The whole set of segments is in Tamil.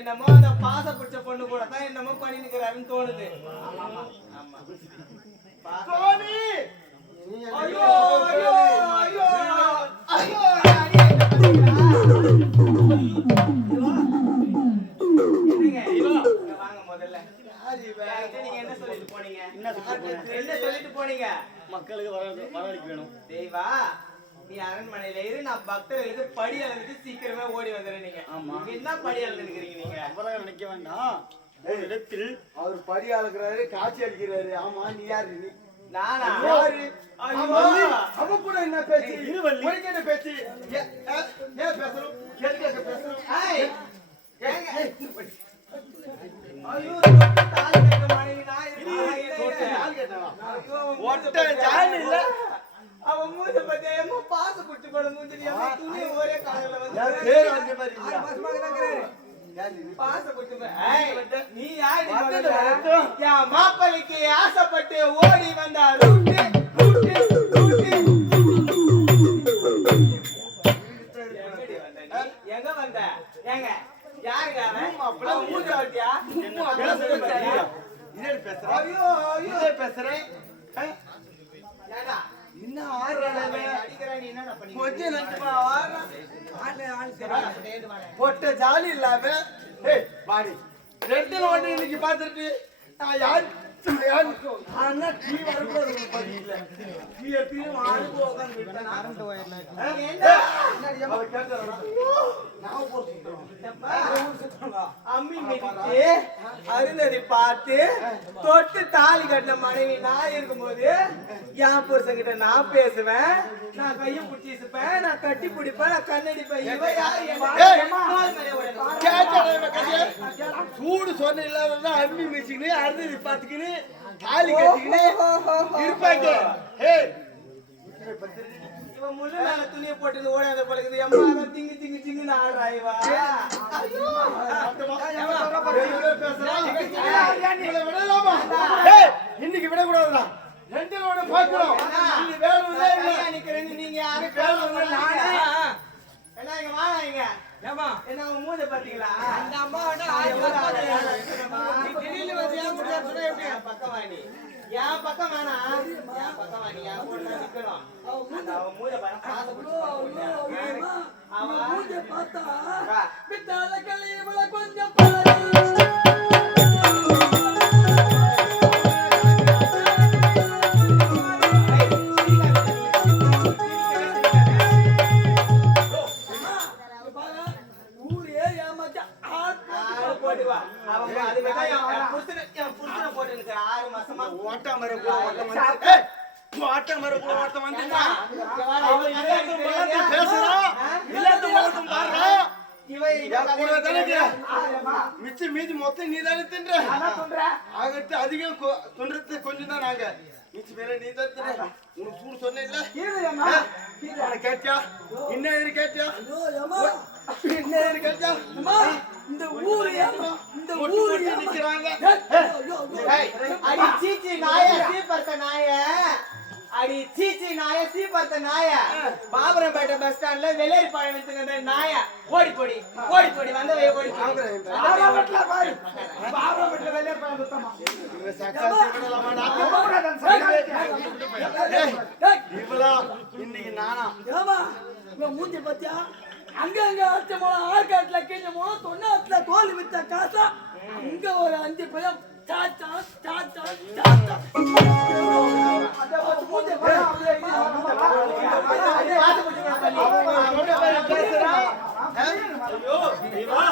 என்னமோ அந்த பாச பிடிச்ச பொண்ணு கூட தான் என்னமோ பண்ணிருக்கிறாருன்னு தோணுது. ஆமா சோனி ஐயோ ஐயோ ஐயோ ஐயோ வாங்க முதல்ல. நீங்க என்ன சொல்லிட்டு போனீங்க? என்ன சொல்லிட்டு போனீங்க? மக்களுக்கு வரவழைக்க வேணும். தெய்வா நீ அரண்மனையில இரு, நான் பக்தர்களுக்கு படி அளந்துட்டு சீக்கிரமே ஓடி வந்துடுறேன். நீங்க என்ன படி அளந்துக்கிறீங்க? நீங்க அவ்வளவு நினைக்க வேண்டாம். இடத்தில் அவர் படி அளக்குறாரு, காட்சி அடிக்கிறாரு. ஆமா நீ யாரு? நானா? யாரு? அவ கூட என்ன பேச்சு? உனக்கு என்ன பேச்சு? ஏன் பேசணும்? எதுக்கு பேசணும்? ஐயோ தாலி கட்ட மனைவி நான் அவன் மூஞ்ச பத்தி பாச குட்டி போட மூஞ்சி துணி ஒரே காலையில வந்து பாச குட்டி நீ யாரு? என் மாப்பிளைக்கு ஆசைப்பட்டு ஓடி வந்தா எங்க வந்த? ஏங்க யாருங்க அவன்? மூஞ்ச வட்டியா ஐயோ ஐயோ பேசுறேன். பொட்ட ஜாலி இல்லாம வாடி ரெண்டு ஒண்ணு இன்னைக்கு பாத்துட்டு நான் யாரு அருந்ததி பார்த்து தொட்டு தாலி கட்டின மனைவி நான் இருக்கும்போது என் புருஷன் கிட்ட நான் பேசுவேன், நான் கையை பிடிச்சிப்பேன், நான் கட்டி பிடிப்பேன், நான் கண்ணடிப்பேன். சூடு சொன்ன இல்லாத அம்மி மிச்சிக்கினு அருந்ததி பார்த்துக்கினு தாலி கட்டிக்கினு இருப்பாங்க. இவன் முழு மேல துணியை போட்டு ஓடாத பழகுது. எம்மா திங்கு திங்கு திங்குன்னு ஆடுறாய்வா. இன்னைக்கு விடக்கூடாதுடா. ரெண்டு பாக்குறோம். நீங்க யாரு என்ன இங்க வாங்க? என்ன உங்க மூஞ்ச பாத்தீங்களா? அந்த அம்மா பக்கம் வாணி என் பக்கம் வேணா, என் பக்கம் வாணி என் கூட நிக்கணும். அந்த அவன் மூஞ்ச மிச்ச மீதி மொத்தம் நீதானே தின்ற. ஆகட்டு அதிகம் தொன்றது கொஞ்சம் தான். நாங்க மிச்ச மேல நீ தான் தின்ற. உனக்கு சூடு சொன்ன இல்ல கேட்டியா? இன்னும் கேட்டியா? இன்னும் கேட்டியா? இந்த ஊரு இந்த ஊரு நிக்கிறாங்க. அடி சீச்சி நாய சீப்பர்த்த நாய, அடி சீச்சி நாய சீப்பர்த்த நாய, பாபரம்பேட்டை பஸ் ஸ்டாண்ட்ல வெள்ளரி பழம் வித்துக்கிற நாய, ஓடி போடி வந்த வே ஓடி பாபரம்பேட்ல பாரு, பாபரம்பேட்ல வெள்ளரி பழம் வித்தமா இவ சக்காசி விடலாமாடா? இவளா இன்னைக்கு நானா? ஏமா இவ மூஞ்சி பத்தியா? அங்க அச்சமா ஆர்காட்ல கேஞ்சமோ தொண்ணாத்துல தோல் வித்த காசா அங்க ஒரு 5 பயம் சாச்சா சாச்சா சாச்சா அத பத்தி மூஞ்சி பத்தியா? ஐயோ இவா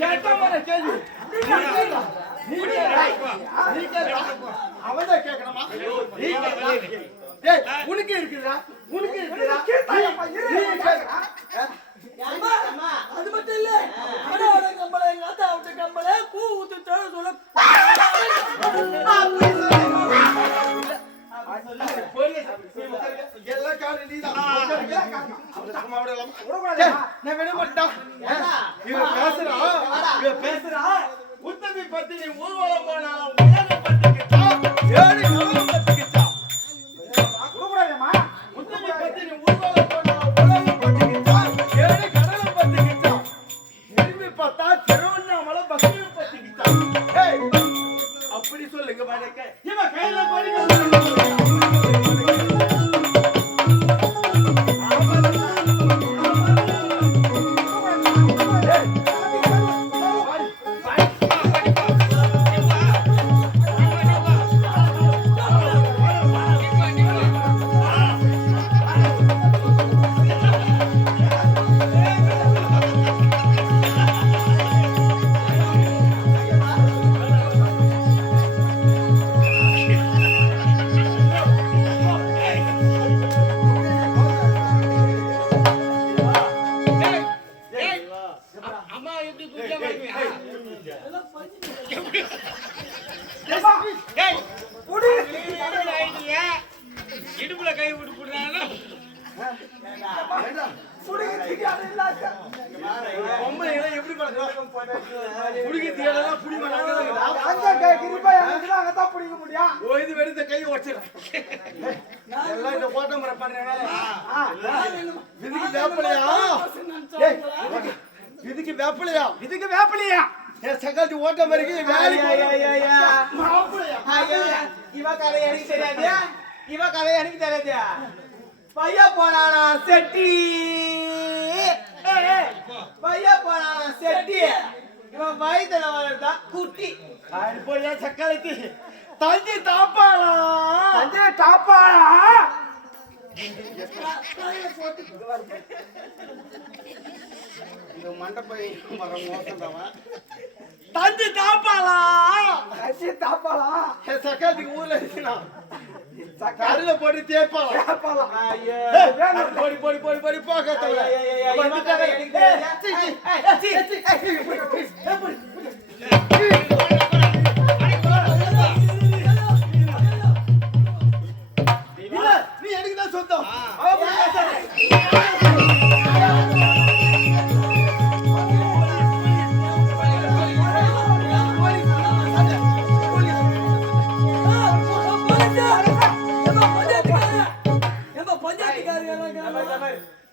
கேட்டா மர கேளு. அவன் தான் கேட்கணுமா? உனக்கு இருக்குதா? உனக்கு இருக்குதா? அது மட்டும் இல்ல, அடோட கம்பளை நாத்தா விட்ட கம்பளை பூ ஊத்து தர சொல்ல எல்லா காரணம் நீதான். நான் விட மாட்டா. இவ பேசுறா உத்தமி பத்தி நீ ஊர்வலம் போனா உலக பத்திக்கிட்டா ஏழு கவலம் பத்திக்கிட்டா. உத்தமி பத்தி நீ ஊர்வலம் போனா உலக பத்திக்கிட்டா ஏழு கடலம் பத்திக்கிட்டா. திரும்பி பார்த்தா திருவண்ண பொம்பளைங்களை எப்படி பழக்கம் புடிக்க தேடலாம் புடி மாட்டாங்க அங்க கை கிருப்பா எனக்கு அங்கதான் பிடிக்க முடியும். ஓ இது வெடித்த கை வச்சிடும் எல்லாம் இந்த ஓட்ட முறை பண்றாங்க இதுக்கு வேப்பலையா இதுக்கு வேப்பலையா இதுக்கு வேப்பிலையா செகண்ட் ஓட்ட மாதிரி வேலை இவ கதை எனக்கு தெரியாது. இவ கதை எனக்கு தெரியாது. பைய போனானா செட்டி பைய போனானா செட்டி இவன் வயிற்றுல வளர்த்தா குட்டி போயா சக்காலத்தி தஞ்சி தாப்பாளா அஞ்சே டாப்பாளா இந்த மண்டபை மரம் மோசந்தவன் தஞ்சு தாப்பாளா அஞ்சே தாப்பாளா சக்காலத்துக்கு ஊர்ல இருக்கிறான் கருல போட்டு தேப்பாளா தாப்பாளா ஐயோ போடி போடி போடி போடி போகத்தவ இவ கதை எனக்கு தெரியாது. நீ எனக்கு தான் சொந்தம்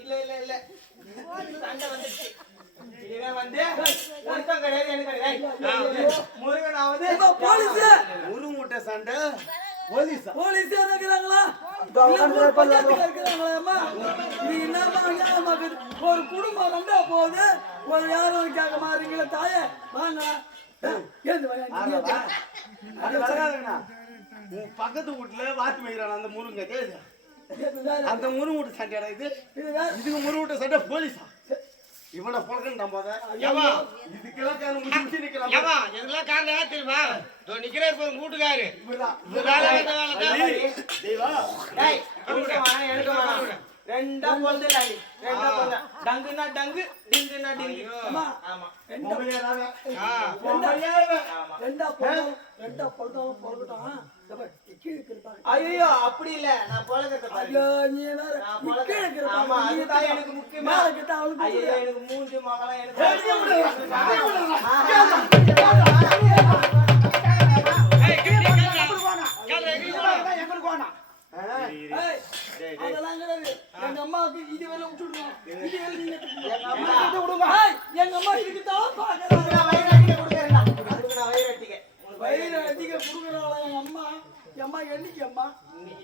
இல்ல இல்ல இல்ல சண்டை வந்துச்சு. இனிமே வந்து ஒருத்தம் கிடையாது எனக்கு கிடையாது. முருகனாவது ஒரு மூட்டை சண்டை போலீஸா போலீஸே இருக்கிறாங்களா இல்ல பஞ்சாயத்துல இருக்கிறாங்களா அம்மா நீ என்னமா ஏமா ஒரு குடும்பம் ரெண்டா போகுது ஒரு யாரும் கேட்க மாறீங்களா தாயே வாங்க ஏந்து வாங்க அது வராதுண்ணா உன் பக்கத்து வீட்டுல வாத்து மேய்க்கிறான் அந்த முருங்க கேது அந்த முருங்கூட்ட சண்டைடா இது இதுக்கு முருங்கூட்ட சண்டை போலீஸா இவனை பொழக்கன்னு நம்பாத இதுக்கெல்லாம் காரணம் முடிச்சு நிக்கலாம் இதெல்லாம் காரணம் யார் தெரியுமா நிக்கிறே வீட்டுக்காரு தெய்வா டேய் எனக்கு வேணாம் ரெண்டா பொழுது ரெண்டா பொழுது டங்குனா டங்கு டிங்குனா டிங்கு ஆமா பொம்பளையாவே ஆமா ரெண்டா பொழுதும் பொழுதும் கீழே இருப்பாங்க ஐயோ அப்படி இல்ல நான் பொழக்கத்தை பாரு ஐயோ நீ வேற நான் கீழே பொழக்க இருப்பாங்க ஆமா அதுதான் எனக்கு முக்கியமா மேல கிட்ட அவளுக்கு ஐயோ எனக்கு மூஞ்சி மகளம் எனக்கு ஏய், அதெல்லாம் கிடையாது. எங்க அம்மாவுக்கு இது வேலை விட்டுடுறோம். இது வேலை நீங்க எங்க அம்மா கிட்ட விடுங்க. ஏய், எங்க அம்மா இதுக்கு தான் பாக்குறாங்க. நான் வயிறு அடிக்க கொடுக்கறேன்டா. அதுக்கு நான் வயிறு அடிக்க. வயிறு அதிக குடுக்குறாங்களா எங்க அம்மா? அம்மா என்னைக்கு அம்மா?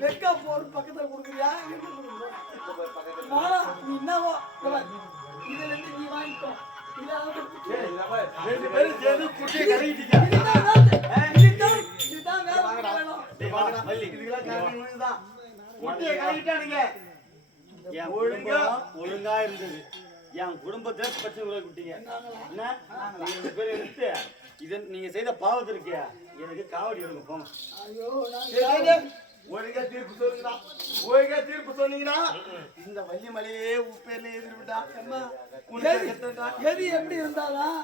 வெக்கா போர் பக்கத்துல குடுக்குறியா? எங்க குடுக்குற? மாலா, நீ என்னவோ? இதோ பாரு. இதுல இருந்து நீ வாங்கிக்கோ. இதை அவனுக்கு கொடுத்து. ரெண்டு பேரும் சேர்ந்து குட்டியை கழுவிட்டீங்க இதுதான் வேலை. இதுதான் வேலை வேணும். இதுக்கெல்லாம் காரணம் இதுதான் குட்டியை கழுவிட்டானுங்க என் குடும்பம் ஒழுங்கா இருந்தது என் குடும்பத்துல பிரச்சனை விட்டீங்க என்ன நீங்க 2 பேரும் எடுத்து இதை நீங்க செய்த பாவத்திற்கு எனக்கு காவடி எடுங்க போங்க ஐயோ, நான் ஒழுங்கா தீர்ப்பு சொல்லுங்கடா ஒழுங்கா தீர்ப்பு சொன்னீங்கன்னா இந்த வள்ளிமலையே உப்பேர்ல எதிர்விட்டா எது எப்படி இருந்தாலும்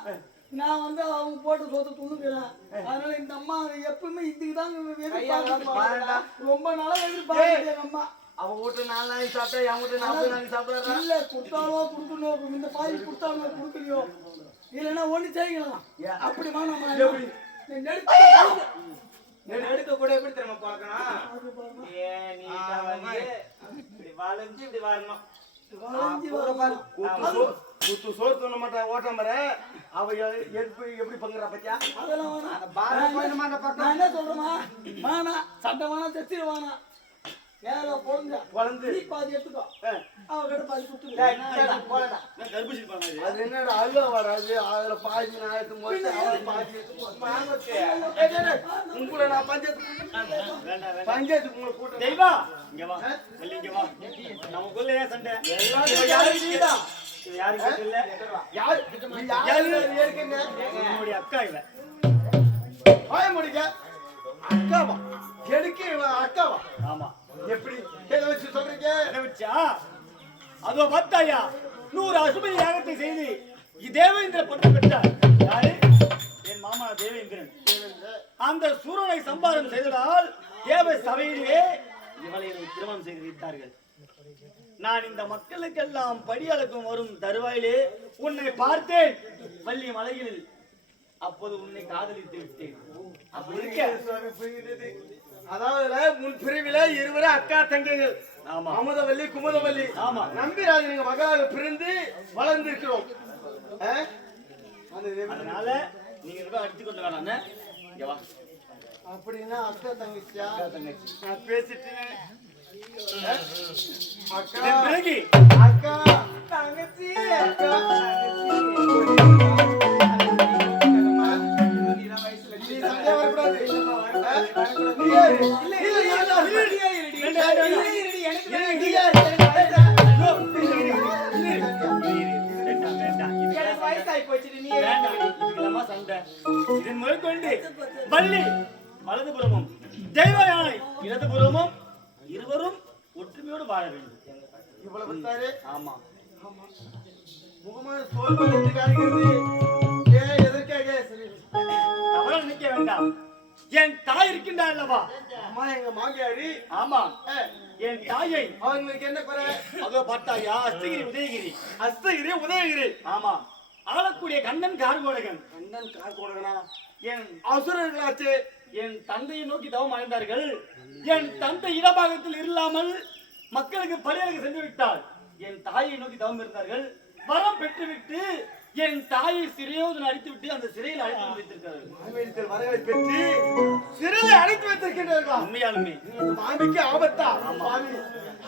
நான் வந்து அவங்க போட்டு சொத்து துணுக்குறேன் அதனால இந்த அம்மா எப்பவுமே இதுக்குதான் எதிர்பார்க்க ரொம்ப நாளா எதிர்பார்க்க எங்க அம்மா அவன் வீட்டு 4 நாளைக்கு சாப்பிட்டா என் வீட்டு 40 நாளைக்கு சாப்பிடுறா இல்ல கொடுத்தாலோ கொடுக்கணும் இந்த பாய் கொடுத்தாலோ கொடுக்கலையோ இல்லைன்னா ஒண்ணு செய்யலாம் அப்படி வேணாமா எடுக்க கூட எப்படி தெரியுமா பார்க்கணும் ஏன் நீ வந்து இப்படி வளைஞ்சு இப்படி வரணும் குத்து சோறு தோண மாட்டா ஓட்ட மர அவ எப்படி பங்குறா பத்தியா அதெல்லாம் நான் என்ன சொல்றேமா வேணா சண்டை வேணா தைச்சிரு வேணா நேரா பொழுந்து நீ பாதி எடுத்துக்கோ அவகிட்ட பாதி குத்துரு போலடா கர்ப்பூசி பண்ணாது அது என்னடா அல்வா வராது அதுல பாதி நான் எடுத்து போட்டு அவளை பாதி உங்களை நான் பஞ்சாயத்துக்கு உங்களை கூட்டம் தெய்வா இங்க வா வள்ளி இங்க வா நமக்குள்ள ஏன் சண்டை எல்லாரும் இது யாருக்கு இல்ல என்னுடைய அக்கா இவ வாய முடிக்க அக்காவா எனக்கு அக்காவா ஆமா எப்படி எதை வச்சு சொல்றீங்க எதை வச்சா அதோ பத்தாயா 100 அசுபதி யாகத்தை செய்து தேவேந்திர பட்டம் பெற்றார் யாரு என் மாமா தேவேந்திரன் அந்த சூரனை சம்பாரம் செய்ததால் தேவ சபையிலே இவளை திருமணம் செய்து வைத்தார்கள் நான் இந்த மக்களுக்கெல்லாம் படியளக்கும் வரும் தருவாயிலே உன்னை பார்த்தேன் வள்ளி மலையில். அப்போது உன்னை காதலித்து விட்டேன். அப்படி இருக்க அதாவது முன் பிரிவில இருவரும் அக்கா தங்கைகள். ஆமா. அமுதவல்லி குமுதவல்லி. ஆமா. நம்பிராஜ் நீங்க மகளாக பிரிந்து வளர்ந்து இருக்கிறோம். அதனால நீங்க கூட அடிச்சு கொண்டு வேணாம். இங்க வா. அப்படின்னா அக்கா தங்கச்சியா? தங்கச்சி நான் பேசிட்டேன். அக்கா இதன் பிறகு அக்கா தங்கச்சி அக்கா நீ சண்டை வரக்கூடாது. இதன் முதற்கொண்டு வள்ளி வலதுபுறமும் தெய்வ யானை இடதுபுறமும் இருவரும் ஒற்றுமையோடு வாழ வேண்டும். இவ்வளவு தாரே. ஆமா. முகமான சோல்வல் என்று காண்கிறது. எதற்காக? தவற நினைக்க வேண்டாம். என் தாய் இருக்கின்றார் அல்லவா? அம்மா எங்க மாமியாரி. ஆமா. என் தாயை அவங்களுக்கு என்ன குறை? அதோ பார்த்தாயா? அஸ்தகிரி உதயகிரி. அஸ்தகிரி உதயகிரி. ஆமா. ஆளக்கூடிய கண்ணன் கார்கோடகன். கண்ணன் கார்கோடகனா? என் அசுரர்களாச்சு. என் தந்தையை நோக்கி தவம் அடைந்தார்கள். என் தந்தை இடபாகத்தில் இல்லாமல் மக்களுக்கு பலியாக சென்று விட்டார். என் தாயை நோக்கி தவம் இருந்தார்கள். வரம் பெற்றுவிட்டு என் தாயை சிறையோடு அடித்து விட்டு அந்த சிறையில் அழைத்து வைத்திருக்கிறார்கள். மாமியத்தில் வரங்களை பெற்று சிறையில் அடைத்து வைத்திருக்கின்றார்களா? உண்மையாலுமே மாமிக்கு ஆபத்தா? மாமி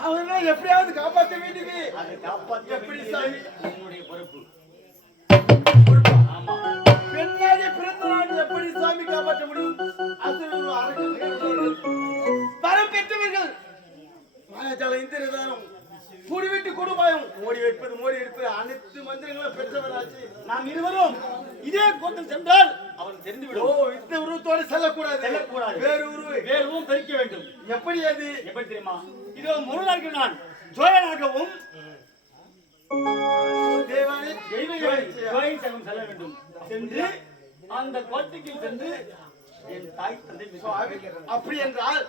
அவர்களை எப்படியாவது காப்பாற்ற வேண்டியது. அதை காப்பாற்ற எப்படி சாமி? உன்னுடைய பொறுப்பு. பெண்ணாக பிறந்த நாடு எப்படி சாமி காப்பாற்ற முடியும்? அசுரர்கள் அரக்கர்கள் வரம் பெற்றவர்கள். மாயாஜால இந்திரதானம் கூடிவிட்டு கொடுபாயம் மோடி வைப்பது மோடி எடுப்பது அனைத்து மந்திரங்களும் பெற்றவராச்சு. நாம் இருவரும் இதே கோட்டம் சென்றால் அவன் தெரிந்துவிடும். இந்த உருவத்தோடு செல்லக்கூடாது. வேறு வேறுவும் தெரிவிக்க வேண்டும். எப்படி அது? எப்படி தெரியுமா? இதோ முருகனாக நான் ஜோயனாகவும் செல்ல வேண்டும். சென்று அந்த கோட்டைக்கு சென்று என் தாய் தந்தை அப்படி என்றால்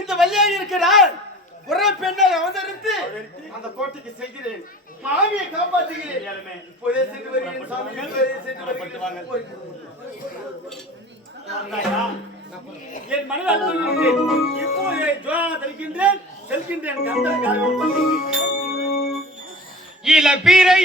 இந்த வழியாக இருக்கிறார் ஒரே பெண்ணை அவதரித்து அந்த கோட்டைக்கு செல்கிறேன். மாமியை காப்பாற்றுகிறேன். இப்போதே சென்று வருகிறேன் சாமி. என் மனதில் இப்போது ஜோயனா தெரிகின்றேன் செல்கின்றேன். இளப்பிறை